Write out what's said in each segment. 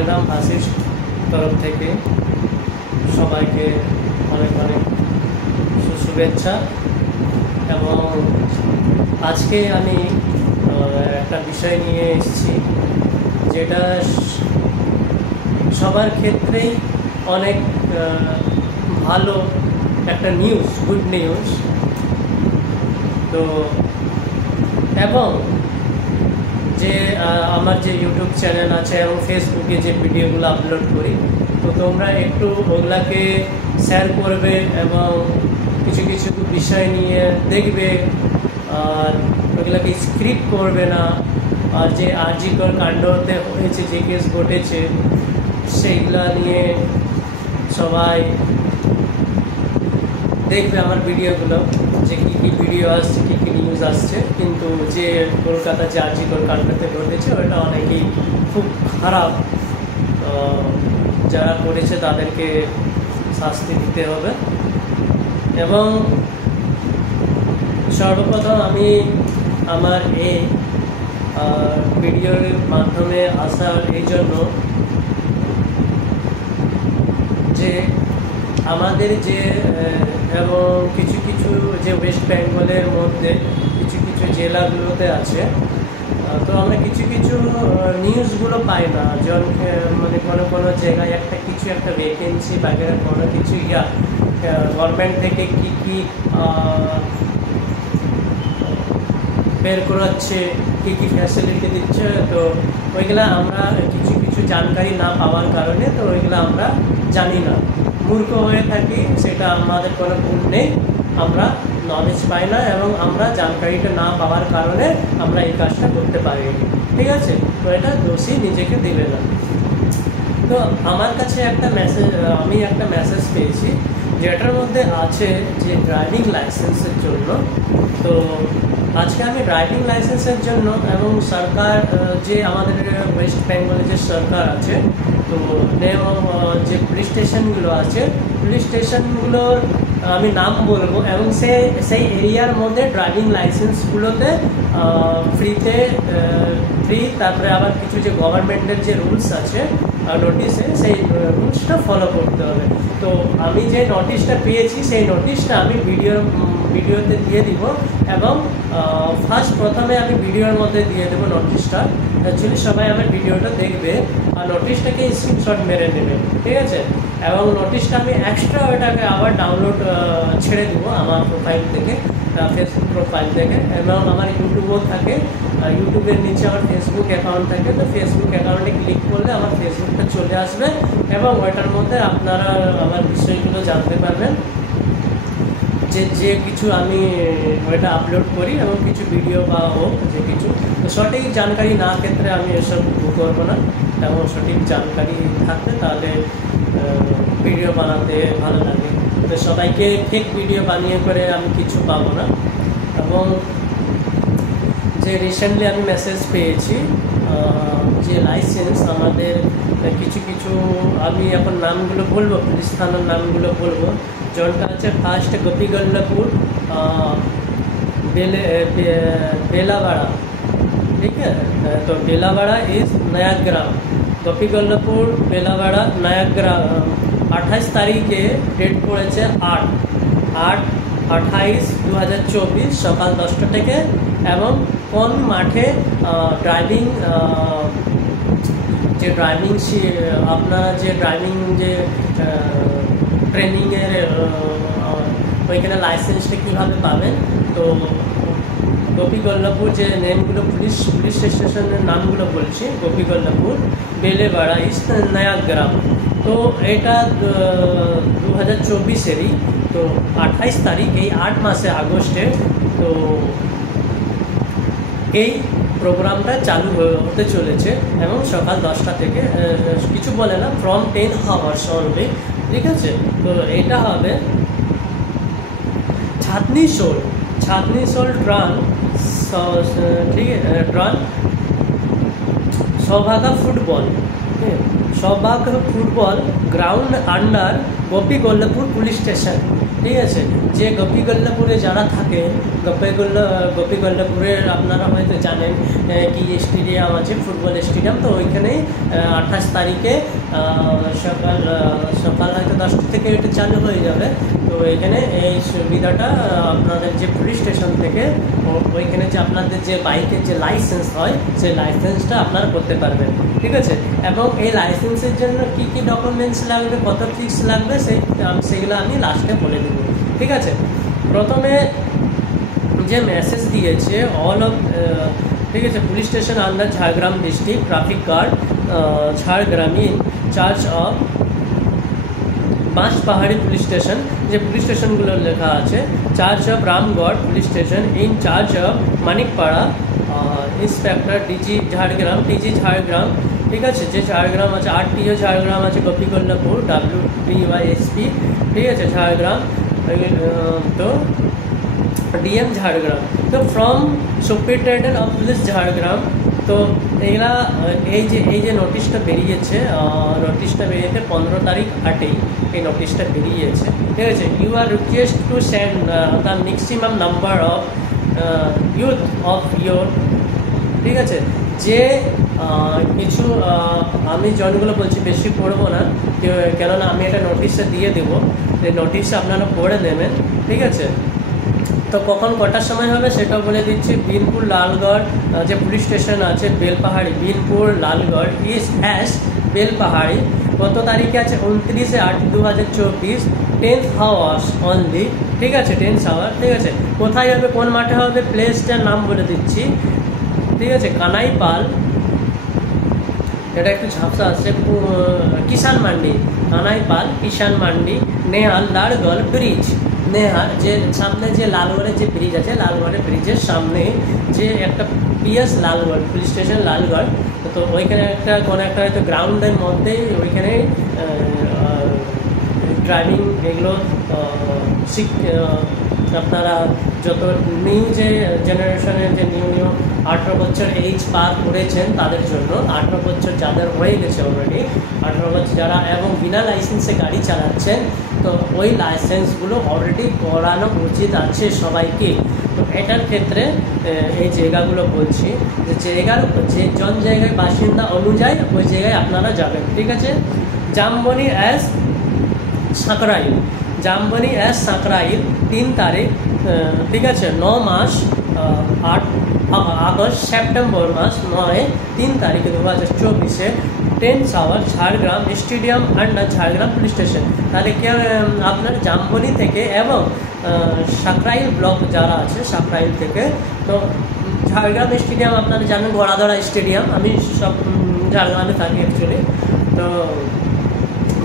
ঝাড়গ্রাম ভাষীর তরফ থেকে সবাইকে অনেক অনেক শুভেচ্ছা। এবং আজকে আমি একটা বিষয় নিয়ে এসেছি যেটা সবার ক্ষেত্রেই অনেক ভালো একটা নিউজ, গুড নিউজ। তো এবং যে আমার যে ইউটিউব চ্যানেল আছে এবং ফেসবুকে যে ভিডিওগুলো আপলোড করি, তো তোমরা একটু ওগুলাকে শেয়ার করবে এবং কিছু কিছু বিষয় নিয়ে দেখবে, আর ওগুলাকে স্ক্রিপ্ট করবে না। আর যে আরজিকর কাণ্ডতে হয়েছে, যে কেস ঘটেছে, সেইগুলা নিয়ে সবাই দেখবে আমার ভিডিওগুলো, যে কী কী ভিডিও আসছে, কী কী নিউজ আসছে। কিন্তু যে কলকাতা যে আরজিকর কাণ্ডতে ঘটেছে ওটা অনেকেই খুব খারাপ, যারা করেছে তাদেরকে শাস্তি দিতে হবে। এবং সর্বপ্রথম আমি আমার এই ভিডিওর মাধ্যমে আসার এই জন্য যে আমাদের যে এবং কিছু কিছু যে ওয়েস্ট বেঙ্গলের মধ্যে কিছু কিছু জেলাগুলোতে আছে, তো আমরা কিছু কিছু নিউজগুলো পাই না। মানে কোনো কোনো জায়গায় কিছু একটা ভ্যাকেন্সি বাগেরা কোনো কিছু গভর্নমেন্ট থেকে কী কী বের করাচ্ছে, কী কী ফ্যাসিলিটি দিচ্ছে, তো ওইগুলা আমরা কিছু কিছু জানকারি না পাওয়ার কারণে তো ওইগুলো আমরা জানি না, মূর্খ হয়ে থাকি। সেটা আমাদের কোনো ভুল নেই, আমরা নলেজ পাই না এবং আমরা জানকারিটা না পাওয়ার কারণে আমরা এই কাজটা করতে পারি। ঠিক আছে, তো এটা দোষী নিজেকে দেবে না। তো আমার কাছে আমি একটা মেসেজ পেয়েছি যেটার মধ্যে আছে যে ড্রাইভিং লাইসেন্সের জন্য। তো আজকে আমি ড্রাইভিং লাইসেন্সের জন্য এবং সরকার যে আমাদের ওয়েস্ট বেঙ্গলে যে সরকার আছে, তো যে পুলিশ স্টেশনগুলো আছে, পুলিশ স্টেশনগুলোর আমি নাম বলবো এবং সেই এরিয়ার মধ্যে ড্রাইভিং লাইসেন্সগুলোতে ফ্রি, তারপরে আবার কিছু যে গভর্নমেন্টের যে রুলস আছে নোটিশে, সেই রুলসটা ফলো করতে হবে। তো আমি যে নোটিশটা পেয়েছি সেই নোটিশটা আমি ভিডিওতে দিয়ে দিব এবং প্রথমে আমি ভিডিওর মধ্যে দিয়ে দেবো নোটিশটা। অ্যাকচুয়ালি সবাই আমার ভিডিওটা দেখবে আর নোটিশটাকে স্ক্রিনশট মেরে নেবে, ঠিক আছে। এবং নোটিশটা আমি এক্সট্রা ওইটাকে আবার ডাউনলোড ছেড়ে দেবো আমার প্রোফাইল থেকে, ফেসবুক প্রোফাইল থেকে। এবং আমার ইউটিউবও থাকে, ইউটিউবের নিচে আমার ফেসবুক অ্যাকাউন্ট থাকে। তো ফেসবুক অ্যাকাউন্টে ক্লিক করলে আমার ফেসবুকটা চলে আসবে এবং ওইটার মধ্যে আপনারা আমার বিষয়গুলো জানতে পারবেন, যে কিছু আমি ওইটা আপলোড করি এবং কিছু ভিডিও বা হোক যে কিছু। তো সঠিক জানকারি না ক্ষেত্রে আমি এসব করবো না, এবং সঠিক জানকারি থাকলে তাহলে ভিডিও বানাতে ভালো লাগে। তো সবাইকে ফেক ভিডিও বানিয়ে করে আমি কিছু পাবো না। এবং যে রিসেন্টলি আমি মেসেজ পেয়েছি যে লাইসেন্স আমাদের কিছু কিছু, আমি এখন নামগুলো বলবো, পুলিশ থানার নামগুলো বলবো। যেটা আছে ফার্স্ট গোপীগল্লপুর बेलावाड़ा, ठीक है। तो बेलावाड़ा इज नयाग्राम, गोपीगल्लपुर बेलावाड़ा नयाग्राम। 28 তারিখে ডেট পড়েছে 8/28/2024 সকাল 10টা থেকে। এবং কোন মাঠে ড্রাইভিং আপনারা যে ড্রাইভিং যে ট্রেনিংয়ের ওইখানে লাইসেন্সটা কীভাবে পাবেন। তো গোপীগল্লপুর যে নেমগুলো পুলিশ স্টেশনের নামগুলো বলছি, গোপীগল্লপুর, বেলেবাড়া, ইস্ট নয়াগ্রাম। তো এটা 2024-এরই। তো 28 তারিখ, এই 8 মাসে আগস্টে তো এই প্রোগ্রামটা চালু হতে চলেছে এবং সকাল 10টা থেকে, কিছু বলে না, ফ্রম 10 hours অনলি, ঠিক আছে। তো এটা হবে ছাতনি সোল ট্রান, ঠিক আছে, ট্রান Saubhagya football ground under Gopiballavpur police station. ঠিক আছে। যে গোপীগল্লাপুরে যারা থাকেন, গোপীগল্লাপুরের আপনারা হয়তো জানেন কি স্টেডিয়াম আছে, ফুটবল স্টেডিয়াম। তো ওইখানেই 28 তারিখে সকাল হয়তো 10টা থেকে এটা চালু হয়ে যাবে। তো এখানে এই সুবিধাটা আপনাদের যে পুলিশ স্টেশন থেকে ওইখানে যে আপনাদের যে বাইকের যে লাইসেন্স হয়, সেই লাইসেন্সটা আপনারা করতে পারবেন, ঠিক আছে। এবং এই লাইসেন্সের জন্য কি কি ডকুমেন্টস লাগবে, কত ফিক্স লাগবে, সেগুলো আমি লাস্টে বলে দেবো, ঠিক আছে। প্রথমে যে মেসেজ দিয়েছে অল অফ, ঠিক আছে, police station under Jhargram district, traffic guard Jhargram in charge of Banspahari police station, যে পুলিশ স্টেশনগুলো লেখা আছে, charge of Ramgarh police station, in charge of Manikpara inspector DG Jhargram, Jhargram, ঠিক আছে। যে ঝাড়গ্রাম আছে, RTO ঝাড়গ্রাম আছে, গোপীগল্লাপুর WPYSP, ঠিক আছে, ঝাড়গ্রাম। তো DM ঝাড়গ্রাম, তো from superintendent of police Jhargram. তো এগুলা এই যে নোটিশটা বেরিয়েছে, 15 তারিখ 8 এই নোটিশটা বেরিয়েছে, ঠিক আছে। You are request to send the maximum number of youth of your, ঠিক আছে। যে কিছু আমি জনগুলো বলছি, বেশি পড়বো না, কেননা আমি এটা নোটিশটা দিয়ে দেবো, এই নোটিশটা আপনারা পড়ে নেবেন, ঠিক আছে। তো কখন কটার সময় হবে সেটাও বলে দিচ্ছি। বিনপুর লালগড় যে পুলিশ স্টেশন আছে, বেলপাহাড়ি, বিনপুর লালগড় ইস বেলপাহাড়ি, কত তারিখে আছে, 29/8/2024, 10th hours অনলি, ঠিক আছে, 10th hour, ঠিক আছে। কোথায় হবে, কোন মাঠে হবে, প্লেসটার নাম বলে দিচ্ছি, ঠিক আছে। কানাই পাল, এটা একটু ঝাপসা আছে, কিষান মান্ডি, কানাই পাল কিষান মান্ডি, নেহাল লালগড় ব্রিজ, নেহাল যে সামনে যে লালগড়ের যে ব্রিজ আছে, লালগড়ের ব্রিজের সামনে যে একটা PS Lalgarh police station Lalgarh. তো ওইখানে কোনো একটা হয়তো গ্রাউন্ডের মধ্যেই ওইখানে ড্রাইভিং এগুলো আপনারা যত নিউ যে জেনারেশনের যে নিউ 18 বছর এইজ পার করেছেন তাদের জন্য, 18 বছর যাদের হয়ে গেছে অলরেডি, 18 বছর যারা এবং বিনা লাইসেন্সে গাড়ি চালাচ্ছেন, তো ওই লাইসেন্সগুলো অলরেডি করানো উচিত আছে সবাইকে। তো এটার ক্ষেত্রে এই জায়গাগুলো বলছি, যে জন জায়গায় বাসিন্দা অনুযায়ী ওই জায়গায় আপনারা যাবেন, ঠিক আছে। জামবনি অ্যাজ সাঁকরাইল, জামবনি অ্যাজ সাঁকরাইল 3 তারিখ, ঠিক আছে, 9 মাস 8 আগস্ট সেপ্টেম্বর মাস 3 তারিখে 2024-এ 10th hour Jhargram stadium under Jhargram police station. তাহলে কি আপনার জামবনি থেকে এবং সাঁকরাইল ব্লক যারা আছে সাঁকরাইল থেকে, তো ঝাড়গ্রাম স্টেডিয়াম আপনারা জানেন, ঘোড়াধরা স্টেডিয়াম, আমি সব ঝাড়গ্রামে থাকি অ্যাকচুয়ালি। তো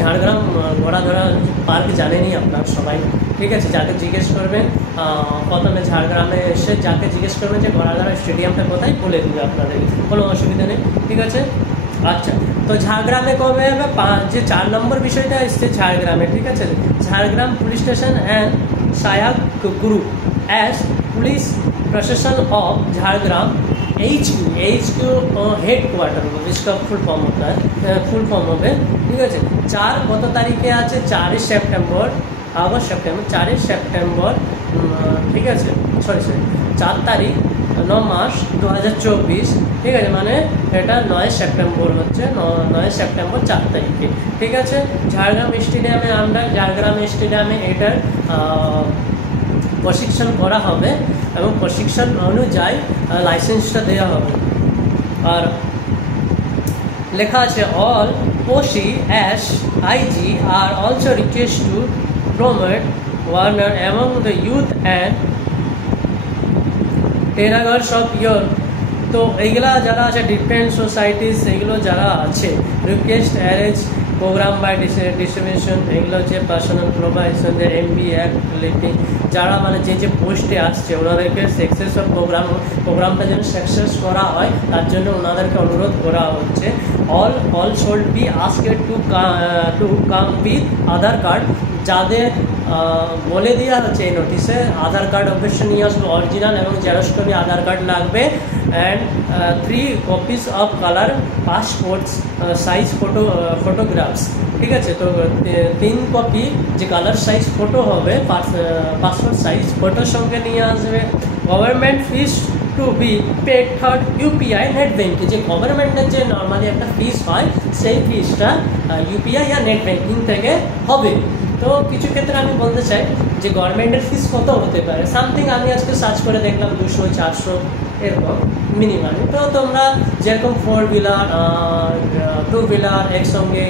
ঝাড়গ্রাম ঘোড়াধরা পার্ক জানেনই আপনার সবাই, ঠিক আছে। যাকে জিজ্ঞেস করবেন প্রথমে ঝাড়গ্রামে এসে যাকে জিজ্ঞেস করবেন যে ঘোড়াধরা স্টেডিয়ামটা কোথায়, বলে দেবে আপনাদের, কোনো অসুবিধা নেই, ঠিক আছে। আচ্ছা, তো ঝাড়গ্রামে কবে হবে, যে 4 নম্বর বিষয়টা এসছে ঝাড়গ্রামে, ঠিক আছে। ঝাড়গ্রাম পুলিশ স্টেশন অ্যান্ড সহায়ক গ্রুপ অ্যাজ পুলিশ প্রশাসন অফ ঝাড়গ্রাম HQ হেডকোয়ার্টার হবে, इसका ফুল ফর্ম হবে, ঠিক আছে। 4 কত তারিখে আছে, 4 সেপ্টেম্বর, আগস্ট সেপ্টেম্বর, 4 সেপ্টেম্বর, ঠিক আছে, সরি 4 তারিখ 9 মাস 2024, ঠিক আছে। মানে এটা 9 সেপ্টেম্বর হচ্ছে, 9 সেপ্টেম্বর 4 তারিখে, ঠিক আছে। ঝাড়গ্রাম স্টেডিয়ামে ঝাড়গ্রাম স্টেডিয়ামে এটার প্রশিক্ষণ করা হবে এবং প্রশিক্ষণ অনুযায়ী লাইসেন্সটা দেওয়া হবে। আর লেখা আছে all OC as IG are also request to promote Warner among the youth and টেরাগার্স অফ ইয়োর। তো এইগুলা যারা আছে ডিফেন্স সোসাইটিস, এগুলো যারা আছে, request arrange programme by distribution, এগুলো হচ্ছে পার্সোনাল প্রোভাইশন, যে MB অ্যাক্টিভিটি, যারা মানে যে পোস্টে আসছে ওনাদেরকে সাকসেস অফ প্রোগ্রামটা যেন সাকসেস করা হয় তার জন্য ওনাদেরকে অনুরোধ করা হচ্ছে। All should be asked to come with Aadhaar card, যাদের বলে দেওয়া হচ্ছে এই নোটিশে আধার কার্ড অবশ্যই নিয়ে আসবে, অরিজিনাল এবং জেরক্স কপি আধার কার্ড লাগবে, and 3 copies of colour passports size photographs ঠিক আছে। তো 3 কপি যে কালার সাইজ ফটো হবে, পাসপোর্ট সাইজ ফটোর সঙ্গে নিয়ে আসবে। Government fees to be paid third UPI net banking, যে গভর্নমেন্টের যে নর্মালি একটা ফিস হয় সেই ফিসটা ইউপিআই আর নেট ব্যাঙ্কিং থেকে হবে। তো কিছু ক্ষেত্রে আমি বলতে চাই যে গভর্নমেন্টের ফিস কত হতে পারে, সামথিং আমি আজকে সার্চ করে দেখলাম 200-400 এরকম মিনিমামে। তো তোমরা যেরকম 4 হুইলার 2 হুইলার একসঙ্গে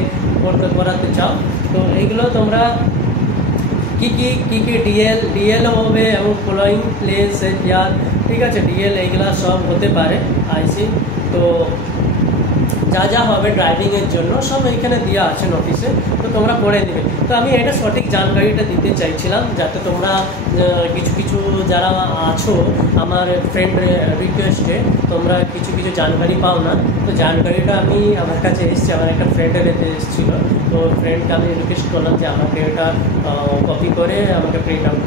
করাতে চাও, তো এইগুলো তোমরা কি ডিএল হবে এবং ফলোয়িং প্লেস ইয়ার, ঠিক আছে, ডিএল এইগুলা সব হতে পারে আইসি। তো যা যা হবে ড্রাইভিংয়ের জন্য সব এইখানে দেওয়া আছে নোটিশে, তো তোমরা পড়ে দেবে। তো আমি এটা সঠিক জানকারিটা দিতে চাইছিলাম, যাতে তোমরা কিছু যারা আছো আমার ফ্রেন্ড রিকোয়েস্টে তোমরা কিছু জানকারি পাও না। তো জানকারিটা আমি আমার কাছে এসেছি, আমার একটা ফ্রেন্ডের এতে এসেছিলো। তো ফ্রেন্ডকে আমি রিকোয়েস্ট করলাম যে আমাকে এটা কপি করে আমাকে প্রিন্ট আউট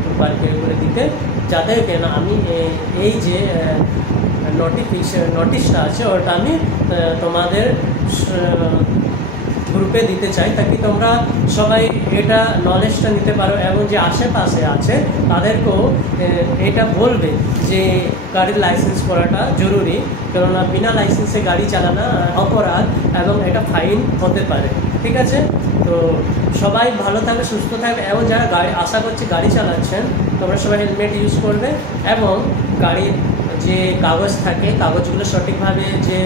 করে দিতে, যাতে কেন আমি এই যে নোটিশটা আছে ওটা আমি তোমাদের গ্রুপে দিতে চাই, তাকি তোমরা সবাই এটা নলেজটা নিতে পারো এবং যে আশেপাশে আছে তাদেরকেও এটা বলবে যে গাড়ির লাইসেন্স করাটা জরুরি, কেননা বিনা লাইসেন্সে গাড়ি চালানো অপরাধ এবং এটা ফাইন হতে পারে, ঠিক আছে। তো সবাই ভালো থাকবে, সুস্থ থাকবে এবং যারা আশা করছি গাড়ি চালাচ্ছেন তোমরা সবাই হেলমেট ইউজ করবে এবং গাড়ির যে কাগজ থাকে কাগজগুলো সঠিকভাবে যে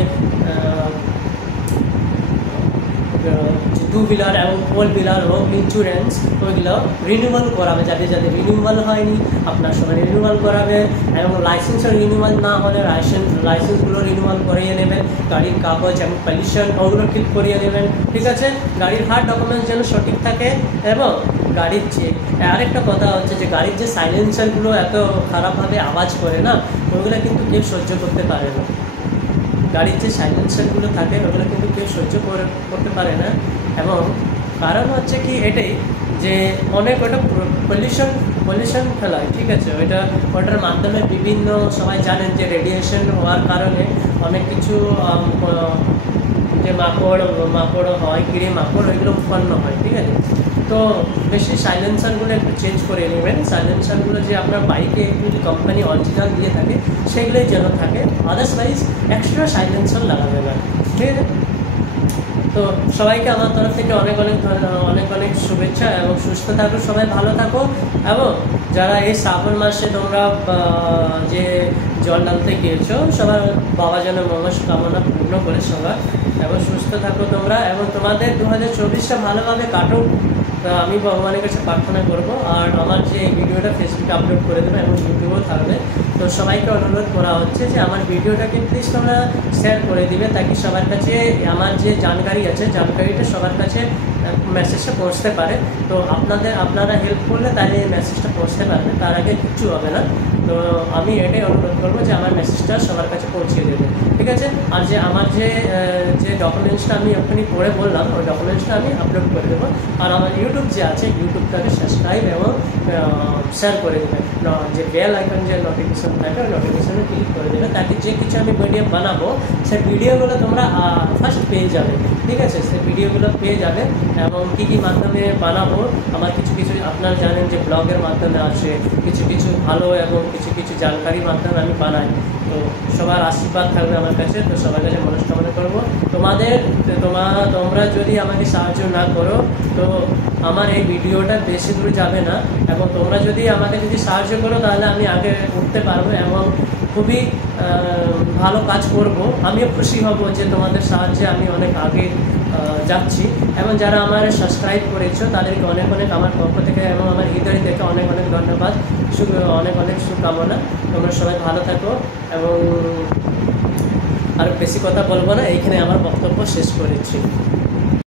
2 হুইলার এবং 4 হুইলার হোক ইন্স্যুরেন্স ওইগুলো রিনিউয়াল করাবে, যাদের রিনিউয়াল হয়নি আপনার সবাই রিনিউয়াল করাবে এবং লাইসেন্সের রিনিউয়াল না হলে লাইসেন্সগুলো রিনিউয়াল করিয়ে নেবেন, গাড়ির কাগজ এবং পলিউশন ওগুলো ঠিক করিয়ে নেবেন, ঠিক আছে। গাড়ির হার ডকুমেন্টস যেন সঠিক থাকে এবং গাড়ির যে আরেকটা কথা হচ্ছে যে গাড়ির যে সাইলেন্সারগুলো এত খারাপভাবে আওয়াজ করে না, ওগুলো কিন্তু কেউ সহ্য করতে পারে না। গাড়ির যে সাইলেন্সারগুলো থাকে ওগুলো কিন্তু কেউ সহ্য করতে পারে না, এবং কারণ হচ্ছে কি এটাই যে অনেক ওটা পলিউশন ফেলায়, ঠিক আছে। ওটার মাধ্যমে বিভিন্ন সবাই জানেন যে রেডিয়েশন হওয়ার কারণে অনেক কিছু যে মাকড় হয়, মাকড় ওইগুলো উৎপন্ন হয়, ঠিক আছে। তো বেশি সাইলেন্সারগুলো একটু চেঞ্জ করে নেবেন, সাইলেন্সারগুলো যে আপনার বাইকে যদি কোম্পানি অরিজিনাল দিয়ে থাকে সেগুলোই যেন থাকে, আদারওয়াইজ এক্সট্রা সাইলেন্সার লাগাবে না, ঠিক আছে। তো সবাইকে আমার তরফ থেকে অনেক শুভেচ্ছা এবং সুস্থ থাকো, সবাই ভালো থাকো। এবং যারা এই শ্রাবণ মাসে তোমরা যে জল ঢালতে গিয়েছো সবার বাবা যেন মনস্কামনা পূর্ণ করে সবার, এবং সুস্থ থাকো তোমরা এবং তোমাদের 2024টা ভালোভাবে কাটুক, আমি ভগবানের কাছে প্রার্থনা করবো। আর আমার যে ভিডিওটা ফেসবুকে আপলোড করে দেবে এবং ইউটিউবেও থাকবে, তো সবাইকে অনুরোধ করা হচ্ছে যে আমার ভিডিওটাকে প্লিজ তোমরা শেয়ার করে দিবে, তাকে সবার কাছে আমার যে জানকারি আছে জানকারিটা সবার কাছে মেসেজটা পৌঁছতে পারে। তো আপনারা হেল্প করলে তাহলে এই মেসেজটা পৌঁছতে পারবে, তার আগে কিচ্ছু হবে না। তো আমি এটাই অনুরোধ করবো যে আমার মেসেজটা সবার কাছে পৌঁছে দেবে, ঠিক আছে। আর যে আমার যে ডকুমেন্টসটা আমি ওখানে পড়ে বললাম ওই ডকুমেন্টসটা আমি আপলোড করে দেবো। আর আমার ইউটিউব যে আছে ইউটিউবটাকে সাবস্ক্রাইব এবং শেয়ার করে দেবে, যে বেল আইকন যে নোটিফিকেশন থাকে ওই নোটিফিকেশনে ক্লিক করে দেবে, তাকে যে কিছু আমি ভিডিও বানাবো সেই ভিডিওগুলো তোমরা ফার্স্ট পেয়ে যাবে, ঠিক আছে। সেই ভিডিওগুলো পেয়ে যাবে এবং কী মাধ্যমে বানাবো, আমার কিছু আপনারা জানেন যে ব্লগের মাধ্যমে আছে, কিছু ভালো এবং কিছু জানকারির মাধ্যমে আমি বানাই। তো সবার আশীর্বাদ থাকবে আমার কাছে, তো সবার কাছে মনস্কামনা করবো। তোমরা যদি আমাকে সাহায্য না করো তো আমার এই ভিডিওটা বেশি দূর যাবে না, এবং তোমরা যদি আমাকে সাহায্য করো তাহলে আমি আগে উঠতে পারবো এবং খুবই ভালো কাজ করব। আমিও খুশি হব যে তোমাদের সাহায্যে আমি অনেক আগে যাচ্ছি। এবং যারা আমার সাবস্ক্রাইব করেছো তাদেরকে অনেক আমার পক্ষ থেকে এবং আমার হৃদয় থেকে অনেক ধন্যবাদ, অনেক শুভকামনা। তোমরা সবাই ভালো থাকো এবং আর বেশি কথা বলবো না, এইখানে আমার বক্তব্য শেষ করেছি।